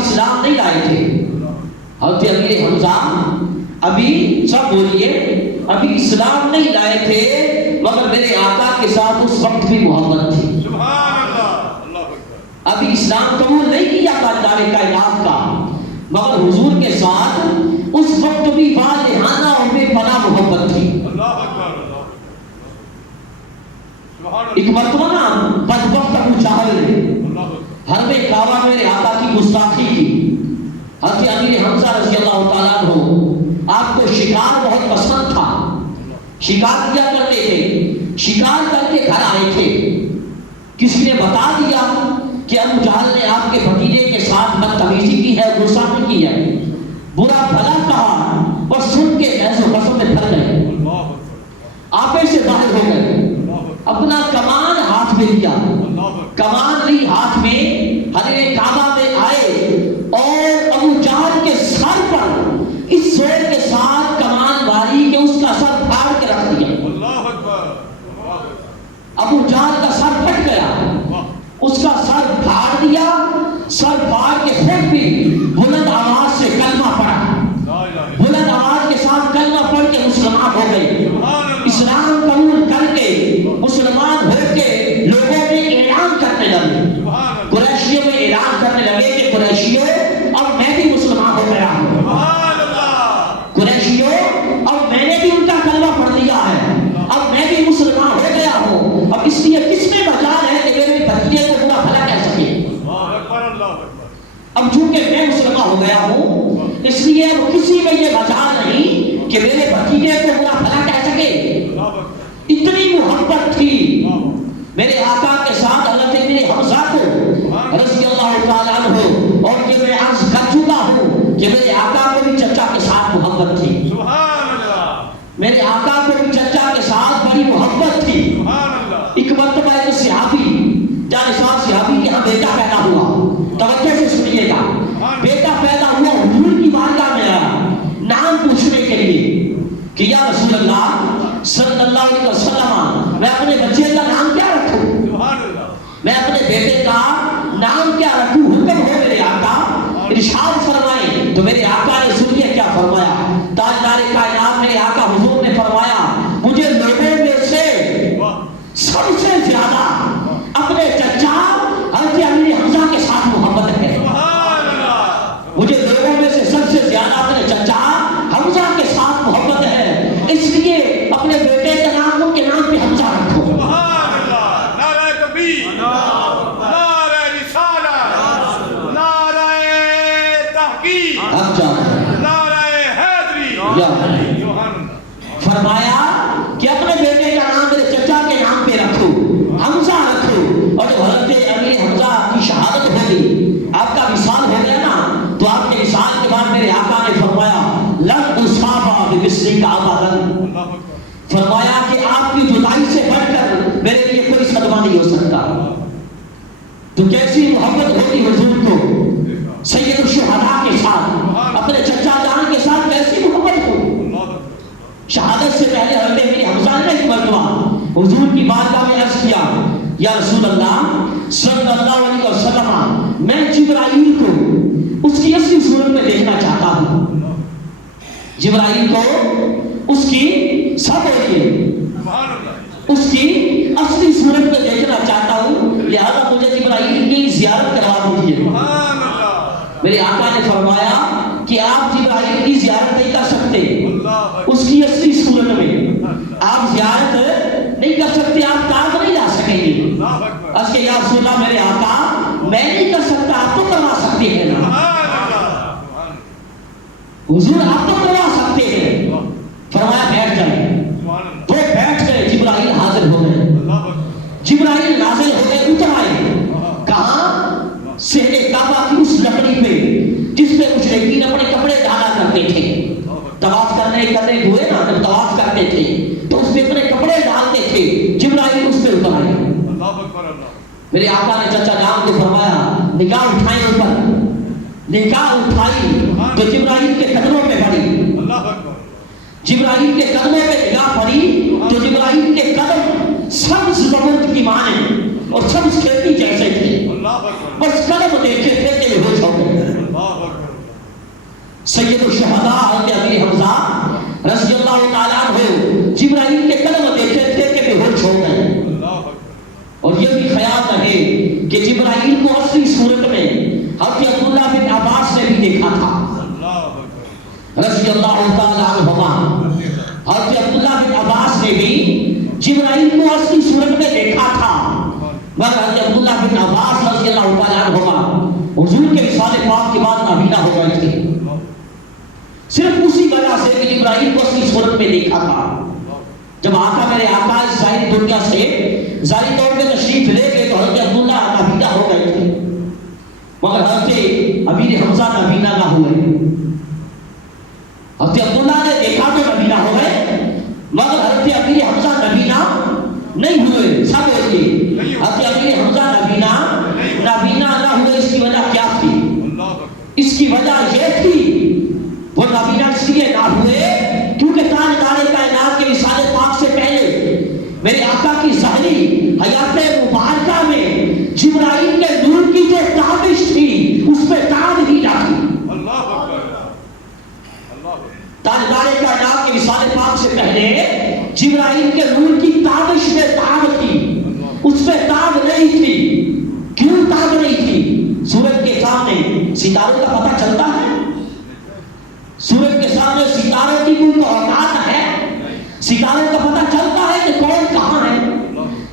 اسلام نہیں لائے تھے. حضرت امیر حمزہ ابھی سب بولیے ابھی اسلام نہیں لائے تھے مگر میرے آقا کے ساتھ اس وقت بھی محبت تھی. ابھی اسلام قبول نہیں کیا تاجدار کائنات کا مگر حضور کے ساتھ اس وقت بھی والہانہ اور بے پناہ محبت تھی. ایک مرتبہ نا بدبخت ابو جہل نے حرب کعبہ میں میرے آقا کی گستاخی کی. حضرت امیر حمزہ رضی اللہ تعالیٰ عنہ آپ کو شکار بہت پسند تھا, شکار کیا کرتے تھے, شکار کر کے گھر آئے تھے. کسی نے بتا دیا کہ ابو جہل نے آپ کے بھتیجے کے ساتھ بدتمیزی کی ہے, گستاخی کی ہے, برا بھلا کہا اور سن کے ایسے قسم میں پھر گئے, آپے سے باہر ہو گئے. اپنا کمان ہاتھ میں لیا, کمان لی ہاتھ میں, حرم کعبہ میں آئے اور ابو جہل کے سر پر اس زور کے ساتھ کمان ماری کہ اس کا سر پھاڑ کے رکھ دیا. ابو جہل کا سر پھٹ گیا, اس کا سر پھاڑ دیا. سر پھاڑ کے خود بھی بلند آواز سے کلمہ پڑھا, بلند آواز کے ساتھ کلمہ پڑھ کے مسلمان ہو گئے. اسلام قبول کر کے مسلمان ہو کے لوگوں میں اعلان کرنے لگے, قریشیوں میں اعلان کرنے لگے کہ قریشیوں اب میں بھی مسلمان ہو گیا ہوں, قریشیوں اب میں نے بھی ان کا کلمہ پڑھ لیا ہے, اب میں بھی مسلمان ہو گیا ہوں. اب اس لیے کس میں مجال ہے کہ میرے بھتیجے کو برا بھلا کہہ سکے. اب چونکہ میں مسلمان ہو گیا ہوں اس لیے اب کسی میں یہ مجال نہیں کہ میرے بھتیجے کو برا بھلا کہہ سکے. اتنی محبت تھی میرے آقا کے ساتھ حضرت امیر حمزہ کو رضی اللہ تعالیٰ عنہ. اور یہ میں عرض کر چکا ہوں کہ میرے آقا کو بھی چچا کے ساتھ محبت تھی, میرے آقا کو بھی چچا کے ساتھ بڑی محبت تھی. ایک مرتبہ ایک صحابی جانشان صحابی کے یہاں بیٹا پیدا ہوا, توجہ سے سنیے گا, بیٹا پیدا ہوا حضور کی بارگاہ میں آیا نام پوچھنے کے لیے کہ یا رسول اللہ صلی اللہ علیہ وسلم میں اپنے بچے کا نام کیا رکھوں, میں اپنے بیٹے کا نام کیا رکھوں, حکم ہو میرے آقا, ارشاد فرمائیں. تو میرے آقا نے سنیے کیا فرمایا, تاجدار کائنات میرے آقا حضور نے فرمایا مجھے لوگوں میں سے سب سے زیادہ اپنے چچا حضرت امیر حمزہ کے ساتھ محبت ہے. مجھے لوگوں میں سے سب سے زیادہ اپنے چچا حمزہ کے ساتھ محبت ہے, اس لیے اپنے بیٹے کا نام ان کے نام پہ حمزہ رکھو. نعرہ تکبیر, نعرہ رسالت, نعرہ تحقیق, نعرہ حیدری. فرمایا کہ اپنے بیٹے کا نام میرے چچا کے نام پہ رکھو, حمزہ رکھو. اور جب حضرت امیر حمزہ کی شہادت ہو گئی, آپ کا وصال ہو گیا نا, تو آپ کے وصال کے بعد میرے آقا نے فرمایا لن اصابہ بمثلک ابدا, فرمایا کہ آپ کی جدائی سے بڑھ کر میرے لیے کوئی صدمہ نہیں ہو سکتا. تو کیسی محبت ہوتی حضور کو سید الشہداء کے ساتھ, اپنے چچا جان کے ساتھ کیسی محبت ہو. شہادت سے پہلے حضرت امیر حمزہ نے ایک مرتبہ حضور کی بارگاہ میں عرض کیا یا رسول اللہ صلی اللہ علیہ وسلم میں جبرائیل کو اس کی اصلی صورت میں دیکھنا چاہتا ہوں. جبرائیل کو اس کی سب اس کی اصلی صورت میں دیکھنا چاہتا ہوں, لہذا مجھے جبرائیل کی زیارت کروا دیجیے. میرے آقا نے فرمایا کہ آپ جبرائیل کی زیارت نہیں کر سکتے اس کی اصلی صورت میں, آپ زیارت نہیں کر سکتے, آپ کام نہیں لا سکیں گے. اس کے یا رسول اللہ میرے آقا میں نہیں کر سکتا, آپ تو کروا سکتے ہیں نا. حضور آپ تو کروا سکتے ہیں. فرمایا بیٹھ جائیں, تو بیٹھ گئے. جبرائیل حاضر ہو گئے, جبرائیل نازل ہو گئے, اتر آئے. کہاں صحن کعبہ کی اس لکڑی پہ جس پہ مشرکین اپنے کپڑے ڈالا کرتے تھے. طواف کرنے ہوئے نا, جب طواف کرتے تھے تو اس پہ اپنے کپڑے ڈالتے تھے. جبرائیل اس پہ اتر آئے. میرے آقا نے چچا جان کو فرمایا نگاہ اٹھائیں اوپر, نگاہ اٹھائی تو جبرائیل کے قدموں پہ پڑی. جبرائیل کے قدموں پہ نگاہ پڑی تو جبرائیل کے قدم سبز زمرد کی مانند اور سبز کھیتی جیسے تھے, بس قدم دیکھے تھے کہ بے ہوش ہو گئے. سید الشہداء حضرت امیر حمزہ رضی اللہ تعالیٰ عنہ جبرائیل کے قدم دیکھے تھے کہ بے ہوش ہو گئے، اور یہ بھی خیال رہے کہ جبرائیل کو اصلی صورت میں حضرت عبداللہ بن عباس نے بھی دیکھا تھا رضی اللہ تعالیٰ عنہما۔ حضرت عبداللہ بن عباس نے بھی جبرائیل کو اصلی صورت میں دیکھا تھا، مگر حضرت عبداللہ بن عباس رضی اللہ تعالیٰ عنہما حضور کے وصال پاک کے بعد نابینا ہو گئے تھے، صرف اسی وجہ سے کہ جبرائیل کو اصلی صورت میں دیکھا تھا۔ جب آقا میرے آقا اس ظاہری دنیا سے ظاہری طور پہ تشریف لے گئے تو حضرت عبداللہ نابینا ہو گئے تھے، مگر حضرت امیر حمزہ نابینا نہ ہوئے۔ حضرت عبداللہ نے دیکھا تو نابینا ہو گئے، مگر حضرت امیر حمزہ نابینا نہیں ہوئے۔ سب ہوئے حضرت امیر حمزہ نابینا نہ ہوئے، اس کی وجہ کیا تھی؟ اس کی وجہ یہ تھی وہ نابینا اس لیے نہ ہوئے کیونکہ تاجدار کائنات کے وصال پاک سے پہلے میرے آقا کی ظاہری حیات مبارکہ میں جبرائیل کے نور کی جو تابش تھی اس پہ تاب ہی نہ تھی۔ تاجدار کائنات کے وصال پاک سے پہلے جبرائیل کے نور کی تابش میں تاب تھی، اس پہ تاب نہیں تھی۔ کیوں تاب نہیں تھی؟ سورج کے سامنے ستاروں کا پتہ چلتا ہے؟ سورج کے سامنے ستاروں کی کوئی اوقات ہے؟ ستاروں کا پتہ چلتا ہے کہ کون کہاں ہے،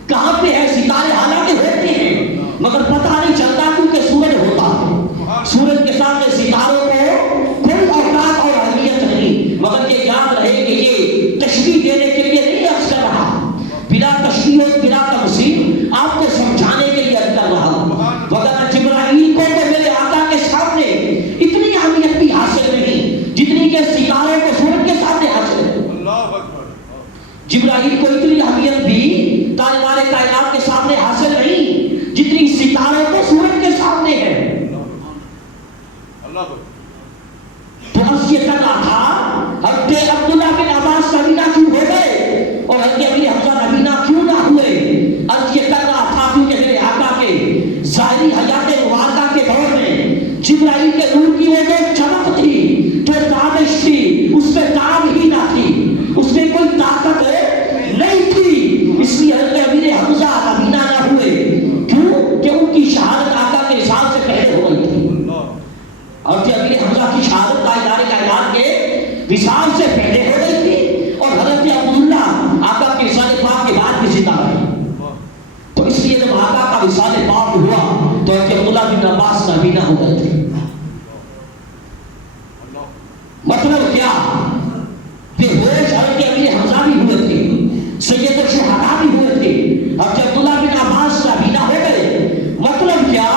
کہاں پہ ہے؟ ستارے حالانکہ ہوتے ہیں مگر پتہ نہیں چلتا کیونکہ سورج ہوتا ہے۔ سورج کے سامنے ستاروں کو کوئی اوقات اور اہمیت نہیں، مگر یہ یاد رہے کہ یہ تشبیہ دینے کے لیے نہیں عرض کر رہا، بلا تشبیہ اور بلا تمثیل آپ کو سمجھانے کے لیے عرض کر رہا۔ وگرنہ جبرائیل کو تو میرے آقا کے سامنے اتنی اہمیت بھی حاصل نہیں جتنی کہ ستاروں کو سورج کے سامنے حاصل ہے۔ جبرائیل کو اتنی اہمیت بھی تاجدار کائنات کے سامنے حاصل نہیں جتنی ستاروں کو سورج کے سامنے ہے۔ تو عرض یہ کر رہا تھا حضرت عبداللہ بن عباس نابینا کیوں ہو گئے اور حضرت امیر حمزہ نابینا کیوں نہ ہوئے؟ عرض یہ کر رہا تھا کیونکہ میرے آقا کے ظاہری حیات مبارکہ کے دور میں جبرائیل کے نور کی وہ جو چمک تھی، جو تابش تھی، اس پہ تاب ہی نہ تھی، اس میں کوئی طاقت نہیں تھی، اس لیے حضرت امیر حمزہ نابینا نہ ہوئے۔ کیوں؟ کہ ان کی شہادت آقا کے وصال سے پہلے ہو گئی تھی۔ حضرت امیر حمزہ کی شہادت تاجدار کائنات کے وصال سے پہلے ہو گئی تھی، اور حضرت عبداللہ آقا کے وصال پاک کے بعد بھی زندہ رہے۔ تو اس لیے جب آقا کا وصال پاک ہوا تو حضرت عبداللہ بن عباس نابینا ہو گئے تھے۔ مطلب کیا؟ بے ہوش حضرت امیر حمزہ بھی ہوئے تھے، سید الشہداء بھی ہوئے تھے، حضرت عبداللہ بن عباس نابینا ہو گئے۔ مطلب کیا؟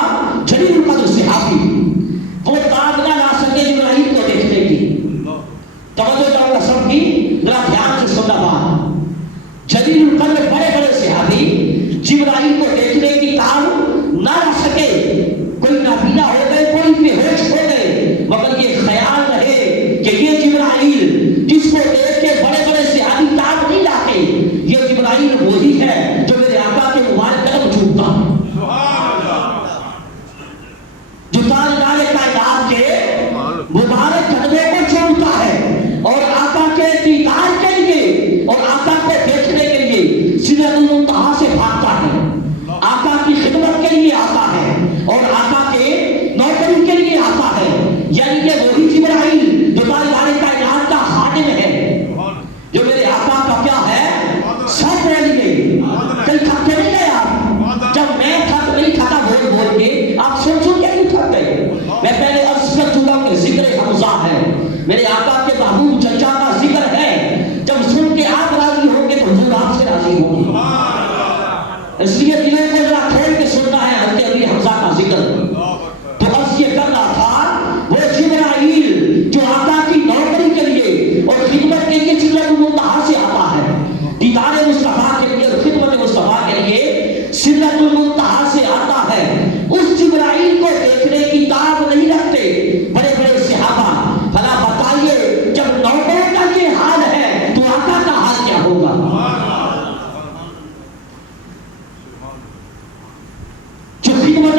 جلیل القدر صحابی وہ تاب نہ لا سکے جبرائیل کو دیکھنے کی۔ توجہ جاؤ سب کی، ذرا دھیان سے سننا بات۔ جلیل القدر بڑے بڑے صحابی جبرائیل کو دیکھنے کی تاب نہ لا سکے، کوئی نابینا ہو گئے، کوئی بے ہوش ہو گئے، مگر یہ خیال رہے کہ یہ جبرائیل جس کو دیکھ کے بڑے بڑے صحابی تاب نہیں لاتے، یہ جبرائیل وہی ہے جو میرے آقا کے مبارک قدم چھوٹتا ہے، جو تاجدار کائنات کے مبارک قدموں کو چھوڑتا ہے اور آقا کے دیدار کے لیے اور آقا کو دیکھنے کے لیے سدرۃ المنتہا سے بھاگتا ہے، آقا کی خدمت کے لیے آتا ہے اور آقا کے نوکری کے لیے آتا ہے۔ یعنی کہ وہی جبرائیل جو تاجدار کائنات کا خادم ہے، جو میرے آقا کا کیا ہے، سب لے لیے۔ کئی تھک کے نہیں گئے آپ؟ جب میں تھک نہیں تھکا بول بول کے، آپ سن سن کے نہیں تھک گئے؟ میں پہلے عرض کر چکا کہ ذکر حمزہ ہے، میرے آقا کے محبوب چچا کا ذکر ہے، جب سن کے آپ راضی ہوں گے تو حضور آپ سے راضی ہوں گے۔ اس لیے دلوں کو ذرا کھول کے سننا ہے حضرت امیر حمزہ کا ذکر۔ تو عرض یہ کر رہا تھا وہ جبرائیل جو آقا کی نوکری کے لیے اور خدمت کے لیے سدرۃ المنتہا سے آتا ہے، دیدار مصطفیٰ کے لیے اور خدمت مصطفیٰ کے لیے سدرۃ المنتہا سے آتا ہے، اس جبرائیل کو دیکھنے کی تاب نہیں رکھتے بڑے بڑے صحابہ۔ بھلا بتائیے جب نوکروں کا یہ حال ہے تو آقا کا حال کیا ہوگا؟ جو خدمت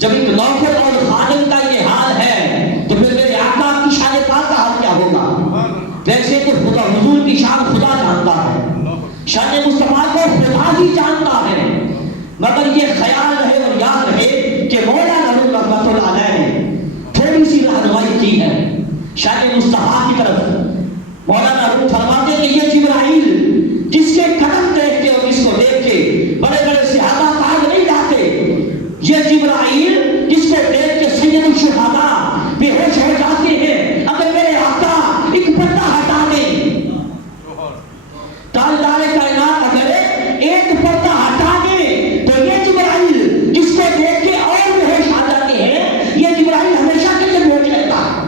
جب ایک نوکر اور خادم کا یہ حال ہے تو پھر میرے آقا کی شان پاک کا حال کیا ہوگا؟ ویسے تو خدا حضور کی شان خدا جانتا ہے، شان مصطفیٰ کو خدا ہی جانتا ہے، مگر یہ خیال رہے اور یاد رہے کہ مولانا روم رحمۃ اللہ علیہ نے تھوڑی سی رہنمائی کی ہے شان مصطفیٰ کی طرف۔ مولانا روم فرماتے ہیں کہ یہ جبرائیل جس کے قدم دیکھ کے اور جس کو دیکھ کے بڑے بڑے صحابہ کاج نہیں جاتے، یہ جبرائیل جس کو دیکھ کے سید الشہداء بے ہوش ہو جاتے ہیں، اگر میرے آقا ایک پردہ ہٹا دیں، تاجدار کائنات اگر ایک پردہ ہٹا دیں تو یہ جبرائیل جس کو دیکھ کے اور بے ہوش آ جاتے ہیں، یہ جبرائیل ہمیشہ کے لیے بے ہوش رہتا ہے۔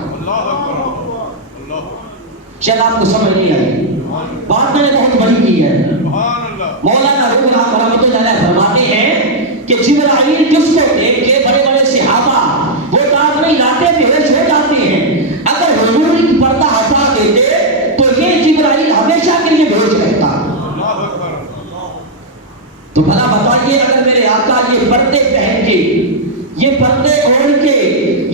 شاید آپ کو سمجھ نہیں آئی بات میں نے بہت بڑی کی ہے۔ مولانا روم رحمۃ اللہ علیہ فرماتے ہیں کہ جبرائیل جس کو دیکھ کے بڑے بڑے صحابہ وہ داد نہیں لاتے، بے ہوش ہو جاتے ہیں، اگر حضور ایک پردہ ہٹا دیتے تو یہ جبرائیل ہمیشہ کے لیے بے ہوش رہتا۔ تو بھلا بتائیے اگر میرے آقا یہ پردے پہن کے، یہ پردے اوڑھ کے،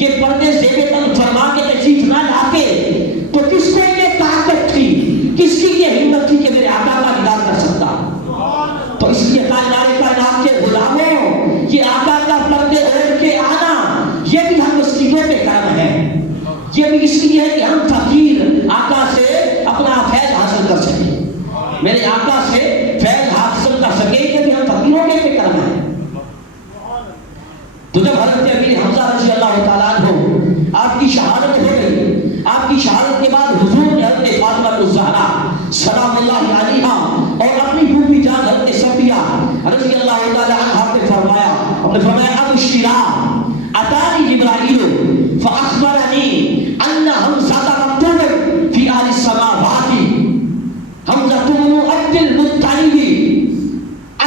یہ پردے زیب تن فرما کے تشریف نہ لاتے تو کس کو یہ طاقت تھی، کس کی یہ ہمت تھی کہ میرے آقا کا دیدار کر سکتا؟ تو اس لیے کائنات کے غلاموں، یہ آقا کا پردے اوڑھ کے آنا یہ بھی ہم مسجدوں پہ کرم ہے، یہ بھی اس لیے ہے کہ ہم فقیر آقا سے اپنا فیض حاصل کر سکیں، میرے آقا سے فیض حاصل کر سکیں، یہ بھی ہم فقیروں کے پہ کرم ہے۔ تو جب حضرت امیر حمزہ رضی اللہ تعالیٰ عنہ آپ کی شہادت ہو گئی، آپ کی شہادت کے بعد حضور نے حضرت فاطمہ الزہرا سلام اللہ علیہا اور اپنی پھوپھی جان حضرت صفیہ رضی اللہ تعالیٰ عنہا پہ فرمایا، انہوں نے فرمایا ابشرا اتانی جبرائیل فاخبرنی ان حمزہ مکتوب فی آل السماوات، حمزہ مؤد المطلب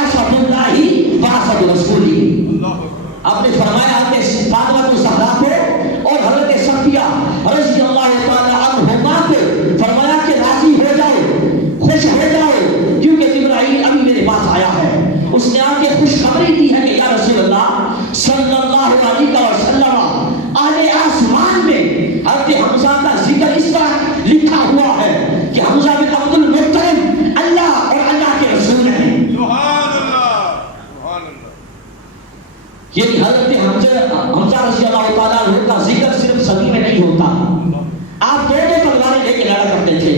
اسد اللہ واسد رسولہ۔ آپ نے فرمایا حضرت فاطمہ الزہرا کو اور حضرت صفیہ رضی اللہ تعالیٰ عنہما کو فرمایا کہ راضی ہو جاؤ، خوش ہو جاؤ، کیونکہ جبرائیل ابھی میرے پاس آیا ہے، اس نے آ کے خوشخبری دی ہے کہ یا رسول اللہ صلی اللہ علیہ وسلم اعلی آسمان میں حضرت حمزہ کا ذکر اس طرح لکھا ہوا ہے کہ حمزہ بن عبد المطلب اللہ اور اللہ کے رسول ہیں۔ یہ حضرت حمزہ رضی اللہ تعالیٰ عنہ کا ذکر صرف صدی میں نہیں ہوتا، آپ دونوں تلواریں لے کے لڑا کرتے تھے،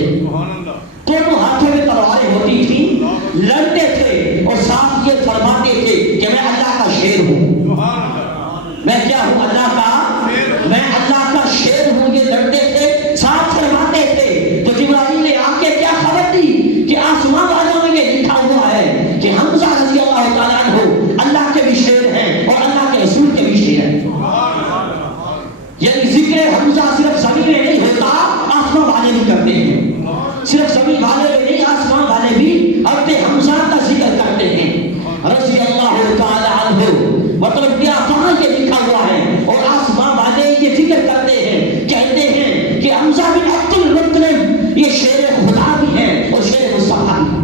دونوں ہاتھوں میں تلواریں ہوتی تھی، لڑتے تھے اور ساتھ یہ فرماتے تھے کہ میں اللہ کا شیر ہوں، میں کیا ہوں؟ اللہ کا، میں اللہ کا شیر ہوں، یہ لڑتے تھے، ساتھ فرماتے تھے۔ تو جبرائیل نے آ کے کیا خبر دی کہ آسمان والوں میں یہ لکھا ہوا ہے کہ حمزہ رضی اللہ تعالیٰ عنہ اللہ کے بھی شیر ہیں اور اللہ کے رسول کے بھی شیر ہیں۔ یعنی ذکر حمزہ صرف زمین میں نہیں ہوتا، آسمان والے بھی کرتے ہیں، صرف زمین والے میں نہیں، آسمان والے بھی حضرت حمزہ کا ذکر کرتے ہیں رضی اللہ تعالیٰ عنہ۔ مطلب کیا کہاں یہ لکھا ہوا ہے اور آسمان والے یہ ذکر کرتے ہیں، کہتے ہیں کہ حمزہ بن عبد المطلب یہ شیر خدا بھی ہے اور شیر مصطفیٰ بھی،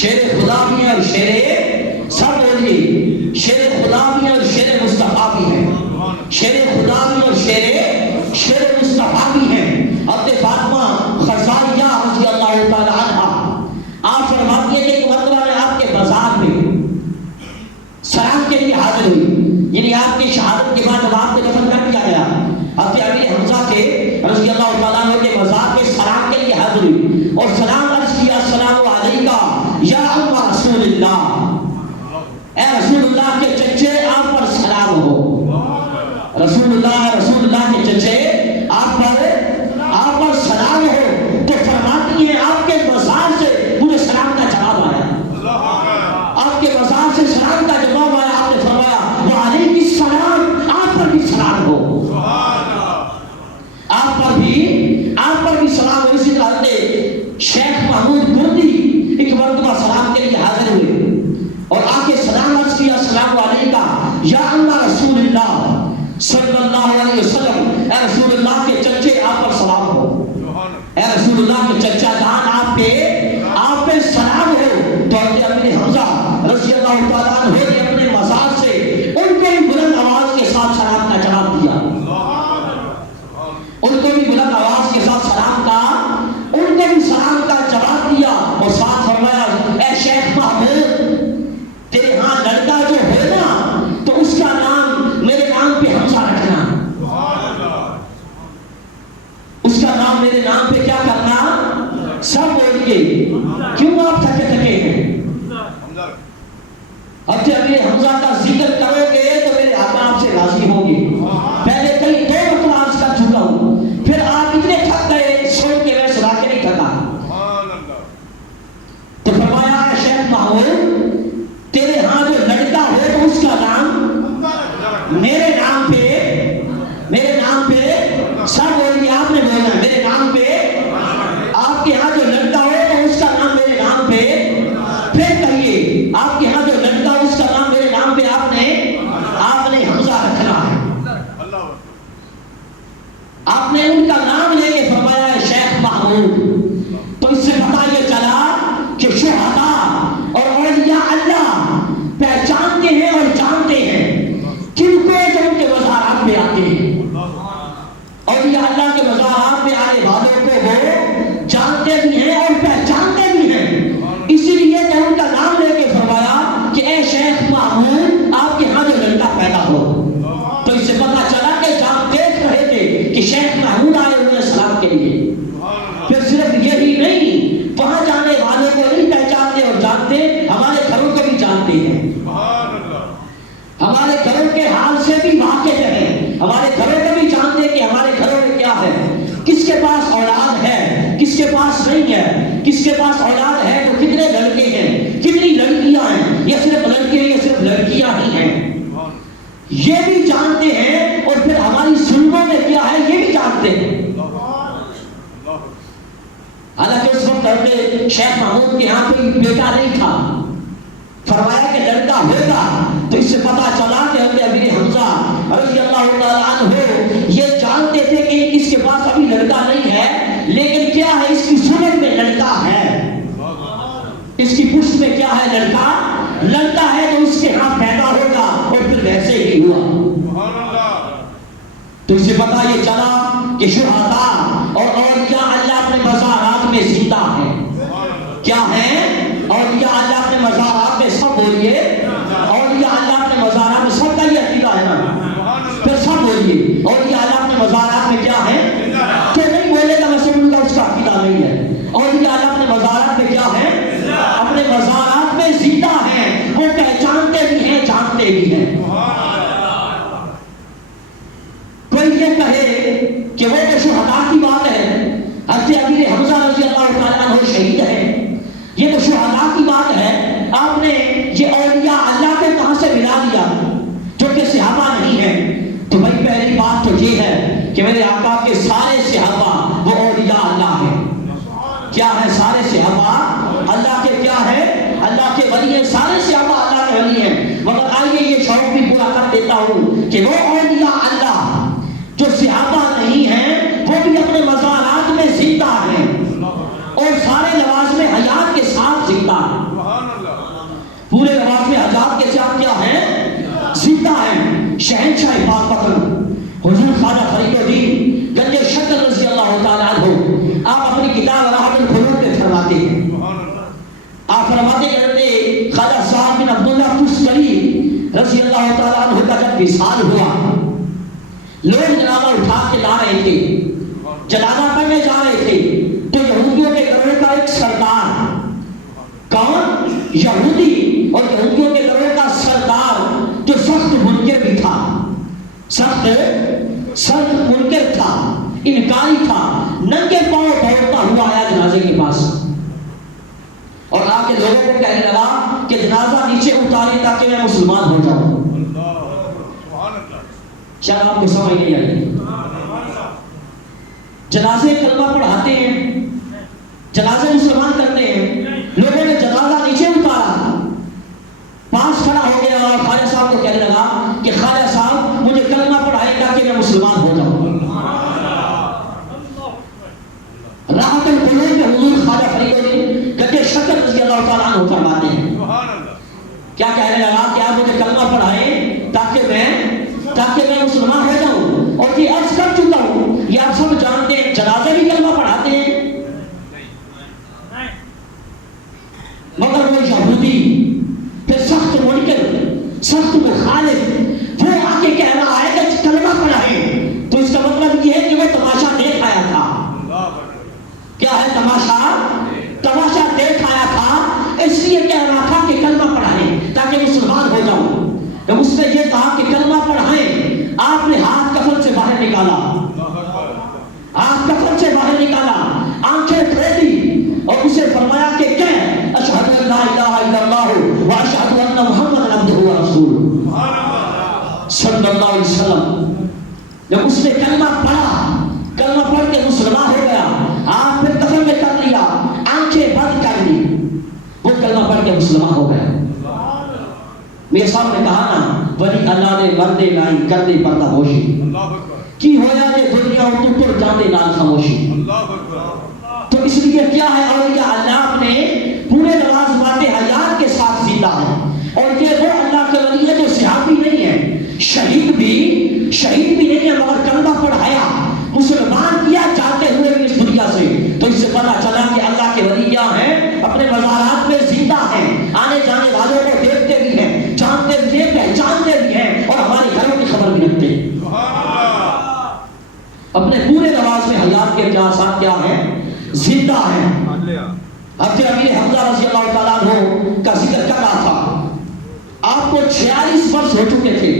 شیر خدا بھی ہے اور شیر، سب بولیے، شیر خدا بھی ہے اور شیر مصطفیٰ بھی ہے، شیر خدا بھی اور شیر مصطفیٰ بھی ہیں۔ حضرت فاطمہ خزاریہ رضی اللہ تعالیٰ عنہا آپ فرماتی ہیں کہ ایک مرتبہ میں آپ کے بازار میں سلام کے لیے حاضر ہوئی، یعنی آپ کی شہادت کے بعد جب آپ کو دفن کر دیا گیا، حضرت امیر حمزہ کے رضی اللہ تعالیٰ عنہ کے مزار کے سلام کے لیے حاضر ہوئی اور سلام عرض کیا، السلام علیکہ یا ام رسول اللہ، اے رسول اللہ کے چچے آپ پر سلام ہو، رسول اللہ کے چچے آپ پر سلام ہو۔ تو فرماتی ہیں آپ کے مزار سے مجھے سلام کا جواب آیا، آپ کے مزار سے سلام کا جواب آیا، آپ نے فرمایا وعلیکم السلام، آپ پر بھی سلام یہاں پہ آنے والوں کو وہ جانتے بھی ہیں اور پہچانتے بھی ہیں، اسی لیے کہ ان کا نام لے کے فرمایا کہ اے شیخ مامون آپ کے ہاں جو لڑکا پیدا ہو، تو اس سے پتا چلا کہ جب دیکھ رہے تھے کہ شیخ محمود آئے ہوئے سلام کے لیے، پھر صرف یہی نہیں، وہاں جانے والوں کو نہیں پہچانتے اور جانتے، ہمارے گھروں کو بھی جانتے ہیں، ہمارے گھروں کے حال سے بھی واقف ہیں، ہمارے گھروں کو بھی جانتے کہ ہمارے گھروں میں کیا ہے، کس کے پاس اولاد ہے، کس کے پاس نہیں ہے، کس کے پاس اولاد ہے تو کتنے لڑکے ہیں، کتنی لڑکیاں ہیں، یا صرف لڑکے یا صرف لڑکیاں ہی ہیں، یہ بھی جانتے ہیں، اور پھر ہماری سنتوں میں کیا ہے یہ بھی جانتے ہیں۔ حالانکہ اس وقت شیخ محمود کے یہاں کوئی بیٹا نہیں تھا، فرمایا کہ لڑکا ہوگا، تو اس سے پتا چلا کہ حضرت امیر حمزہ رضی اللہ تعالیٰ عنہ یہ جانتے تھے کہ اس کے پاس ابھی لڑکا نہیں ہے، لیکن کیا ہے اس کی سنت میں لڑکا ہے، اس کی پشت میں کیا ہے لڑکا ہے، تو اس کے ہاں پیدا ہوگا، اور پھر ویسے ہی ہوا۔ تو اس سے پتا یہ چلا کہ شہداء اور اولیاء اللہ اپنے مزارات میں زندہ ہیں، کیا ہیں؟ اولیاء اللہ اپنے مزارات میں، سب بولیے اولیاء اللہ اپنے مزارات میں، سب کا یہ عقیدہ ہے نا، پھر سب بولیے اولیاء اللہ اپنے مزارات میں کیا ہے، جو نہیں بولے گا میں سمجھوں گا اس کا عقیدہ نہیں ہے۔ اولیاء اللہ اپنے مزارات میں کیا ہے، اپنے مزارات میں زندہ ہیں، وہ پہچانتے بھی ہیں جانتے بھی ہیں۔ کوئی یہ کہے کہ وہ تو شہداء کی بات ہے، حضرت امیر حمزہ رضی اللہ تعالیٰ عنہ شہید ہیں، یہ تو شہداء کی بات ہے، آپ نے یہ اولیاء اللہ کو کہاں سے ملا دیا جو کہ صحابہ نہیں ہیں؟ تو بھائی پہلی بات تو یہ ہے کہ میرے آقا کے سارے صحابہ وہ اولیاء اللہ ہیں، کیا ہے سارے صحابہ اللہ کے کیا ہے، اللہ کے ولی ہیں، سارے صحابہ اللہ کے ولی ہیں، مگر آئیے یہ شوق بھی پورا کر دیتا ہوں کہ وہ اولیاء اللہ جو صحابہ نہیں ہیں وہ بھی اپنے مزارات میں زندہ ہیں، اور سارے لوازم حیات کے ساتھ زندہ ہیں، پورے لوازم حیات کے ساتھ کیا ہیں، زندہ ہیں۔ شہنشاہ پاک پتر حضور خواجہ فرید الدین گنج شکر رضی اللہ تعالیٰ عنہ آپ اپنی کتاب راحت القلوب میں فرماتے ہیں، آپ فرماتے ہیں خواجہ صاحب بن عبداللہ تستری رضی اللہ تعالیٰ عنہ کا جب وصال ہوا، لوگ جنازہ اٹھا کے لا رہے تھے، جنازہ پڑھنے جا رہے تھے، تو یہودیوں کے گروہ کا ایک سردار، کون؟ یہودی، اور یہودیوں کے گروہ کا سردار جو سخت منکر بھی تھا، سخت منکر تھا، انکاری تھا، ننگے پاؤں دوڑتا ہوا آیا جنازے کے پاس، اور آ کے لوگوں کو کہنے لگا کہ جنازہ نیچے اتارے تاکہ میں مسلمان ہو جاؤں۔ شاید آپ کو سمجھ نہیں آئی، جنازے کلمہ پڑھاتے ہیں، جنازے مسلمان کرتے ہیں، لوگوں نے جنازہ نیچے اتارا، پاس کھڑا ہو گیا اور خواجہ صاحب کو کہنے لگا کہ خواجہ صاحب مجھے کلمہ پڑھائے تاکہ میں مسلمان ہو جاؤں۔ راحت القلوب میں حضور خواجہ فرید الدین گنج شکر رضی اللہ تعالیٰ عنہ فرماتے ہیں، کیا کہنے لگا کہ آپ مجھے کلمہ پڑھائیں تاکہ میں مسلمان ہو جاؤں، اور یہ عرض کر چکا ہوں، یہ آپ سب جانتے ہیں جنازے بھی کلمہ پڑھاتے ہیں، مگر وہ یہودی پھر سخت منکر، سخت مخالف، وہ آ کے کہہ رہا ہے کہ کلمہ پڑھائیں، تو اس کا مطلب یہ ہے کہ وہ تماشا دیکھ آیا تھا، کیا ہے تماشا دیکھ آیا تھا، اس لیے کہہ رہا تھا کہ کلمہ پڑھائیں تاکہ مسلمان ہو جاؤں۔ جب اس نے یہ کہا کہ کلمہ پڑھائیں، آپ نے ہاتھ کفن سے باہر نکالا، ہاتھ کفن سے باہر نکالا، آنکھیں پھیری اور اسے فرمایا کہ کہہ اشہد ان لا الہ الا اللہ و اشہد ان محمد عبدہ و رسولہ صلی اللہ علیہ وسلم۔ جب اس نے کلمہ پڑھ کے مسلمان ہو گیا، ہاتھ پھر کفن میں کر لیا، آنکھیں بند کر لی، وہ کلمہ پڑھ کے مسلمان ہو گیا۔ میرے صاحب نے کہا نا ولی اللہ نے مردے لائی کر دے پردہ ہوشی کی ہویا یہ دنیا تو پر جاندے نال خاموشی۔ تو اس لیے کیا ہے اولیاء اللہ اپنے پورے لوازمات حیات کے ساتھ زندہ ہے، اور یہ وہ اللہ کے ولی ہے جو صحابی نہیں ہے، شہید بھی نہیں ہے، مگر کلمہ پڑھایا، مسلمان کیا چاہتے اپنے پورے لوازم حیات کے امتیازات کیا ہیں؟ زندہ ہیں۔ حضرت امیر حمزہ رضی اللہ تعالیٰ عنہ کا ذکر کر رہا تھا، آپ کو 46 برس ہو چکے تھے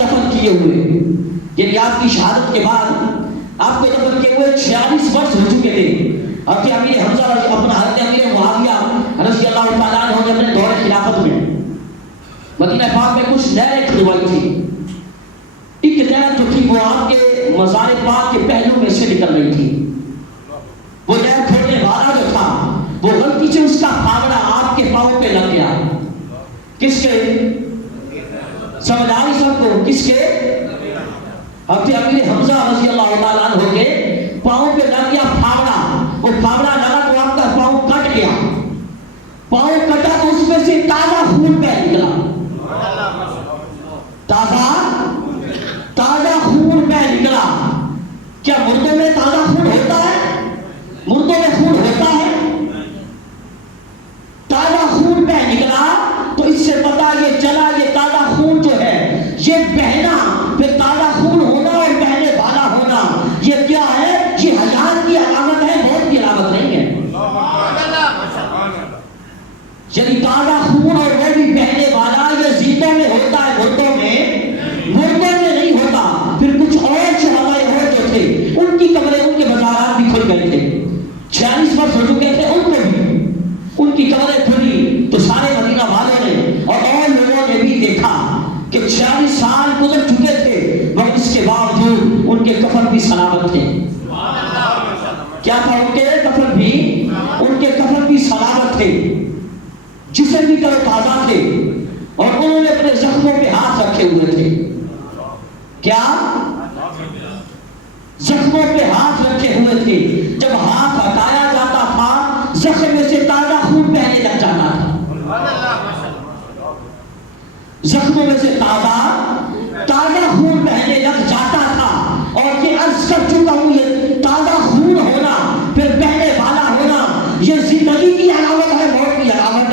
دفن کیے ہوئے، یعنی آپ کی شہادت کے بعد آپ کو دفن کیے ہوئے 46 برس ہو چکے تھے۔ حضرت امیر حمزہ رضی حضرت امیر معاویہ رضی اللہ تعالیٰ عنہ نے اپنے دور خلافت میں مدینہ پاک میں کچھ نہریں کھلوائی تھی۔ ایک نہر جو تھی وہ آپ کے مزار پاک کے پہلو میں سے نکل رہی تھی، وہ نہر کھولنے والا جو تھا وہ غلطی سے اس کا پھاوڑا آپ کے پاؤں پہ لگ گیا۔ کس کے؟ سمجھ آ رہی سب کو؟ کس کے؟ حضرت امیر حمزہ رضی اللہ تعالیٰ عنہ کے پاؤں پہ لگ گیا پھاوڑا۔ وہ پھاوڑا لگا تو آپ کا پاؤں کٹ گیا، پاؤں کٹا تو اس میں سے تازہ خون بہہ نکلا، تازہ خون بہہ نکلا۔ کیا مردوں میں تازہ خون ہوتا ہے؟ مردوں میں خون ہوتا ہے؟ تازہ خون بہہ نکلا تو اس سے پتا یہ چلا یہ تازہ خون جو ہے یہ بہنا، پھر تازہ خون ہونا اور بہنے والا ہونا یہ کیا ہے؟ یہ حیات کی علامت ہے، موت کی علامت نہیں ہے۔ یعنی تازہ خون اور وہ بھی بہنے والا یہ زندوں میں ہوتا ہے، مردوں میں نہیں ہوتا۔ پھر کچھ اور شہدائے اور جو تھے ان کی قبریں، ان کے مزارات بھی کھل گئے تھے، 46 برس ہو چکے تھے ان کو بھی، ان کی قبریں کھلی تو سارے مدینہ والوں نے اور لوگوں نے بھی دیکھا کہ 46 سال گزر چکے تھے مگر اس کے باوجود ان کے کفن بھی سلامت تھے۔ کیا تھا؟ ان کے کفن بھی سلامت تھے، جسے بھی کرو تازہ تھے، اور انہوں نے اپنے زخموں پہ ہاتھ رکھے ہوئے تھے۔ کیا؟ زخموں پہ ہاتھ رکھے ہوئے تھے۔ جب ہاتھ ہٹایا جاتا تھا زخم میں سے تازہ خون بہنے لگ جاتا تھا، زخموں میں سے تازہ خون بہنے لگ جاتا تھا۔ اور یہ عرض کر چکا ہوں یہ تازہ خون ہونا پھر بہنے والا ہونا یہ زندگی کی علامت ہے، موت کی علامت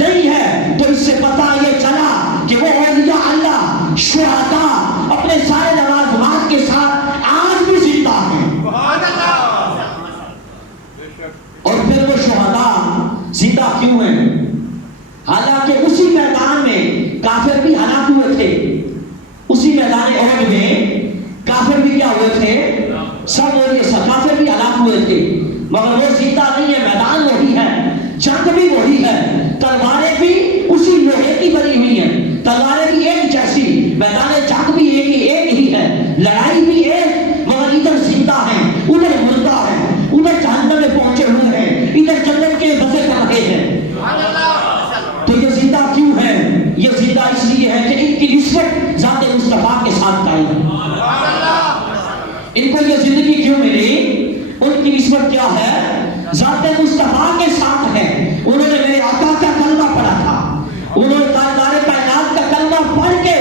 نہیں ہے۔ تو اس سے پتہ یہ چلا کہ وہ اولیاء اللہ شہداء اپنے سارے لوازمات کے ساتھ آج بھی زندہ ہیں، اور پھر وہ شہداء زندہ کیوں ہیں؟ حالانکہ اسی میدان میں کافر بھی ہلاک ہوئے تھے، اسی میدان احد میں کافر بھی کیا ہوئے تھے؟ سب کافر بھی ہلاک ہوئے تھے، مگر وہ زندہ نہیں ہے، میدان وہی ہے، جنگ بھی وہی ہے، تلواریں بھی اسی لوہے کی بنی ہوئی ہیں، تلواریں بھی ایک جیسی، میدان جنگ بھی ایک ہی ہے، لڑائی بھی ایک، مگر ادھر زندہ ہیں ادھر مردہ ہیں، ادھر جہنم میں پہنچے ہوئے ہیں ادھر جنت کے مزے کر رہے ہیں۔ تو یہ زندہ کیوں ہے؟ یہ زندہ اس لیے ہے کہ ان کی نسبت ذات مصطفیٰ کے ساتھ قائم ہے۔ ان کو یہ زندگی کیوں ملی؟ ان کی نسبت کیا ہے؟ ذات مصطفیٰ کے ساتھ ہے۔ انہوں نے میرے آقا کا کلمہ پڑھا تھا، انہوں نے تاجدار کائنات کا کلمہ پڑھ کے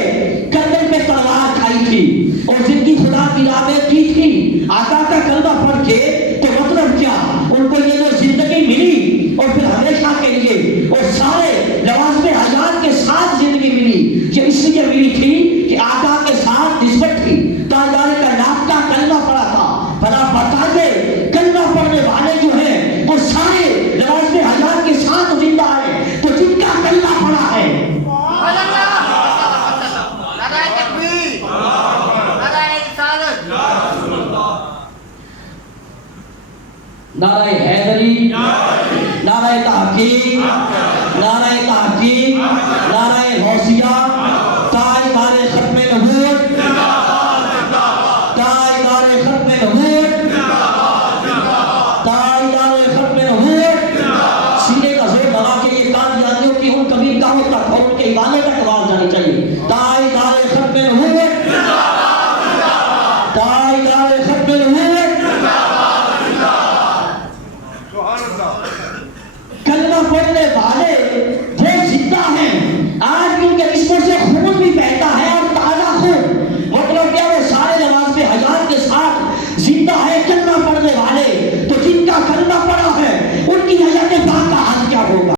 کربل پہ تلوار کھائی تھی اور زندگی خدا کی راہ میں کی تھی۔ آقا کا کلمہ پڑھ کے تو مطلب کیا؟ ان کو یہ جو زندگی ملی اور پھر ہمیشہ کے لیے اور سارے لوازم حیات کے ساتھ زندگی ملی، یہ اس لیے ملی تھی کہ آقا کے ساتھ نسبت تھی۔ تاجدار کائنات کا کلمہ پڑھا تھا، بڑا پڑھتا ہے کلمہ پڑھنے والے جو ہیں وہ سارے لوازم حیات کے ساتھ زندہ ہیں، تو جن کا کلمہ پڑھا ہے نعرہ حیدری، نعرہ تحقیق، نعرہ تحقیق، نعرہ غوثیہ، تاجدار ختم نبوت، تاجدار ختم نبوت، تاجدار ختم نبوت۔ سینے کا زور لگا کے یہ قادیانیوں کی ان کبھی کہوں تک اور ان کے ایوانوں تک آواز جانی چاہیے۔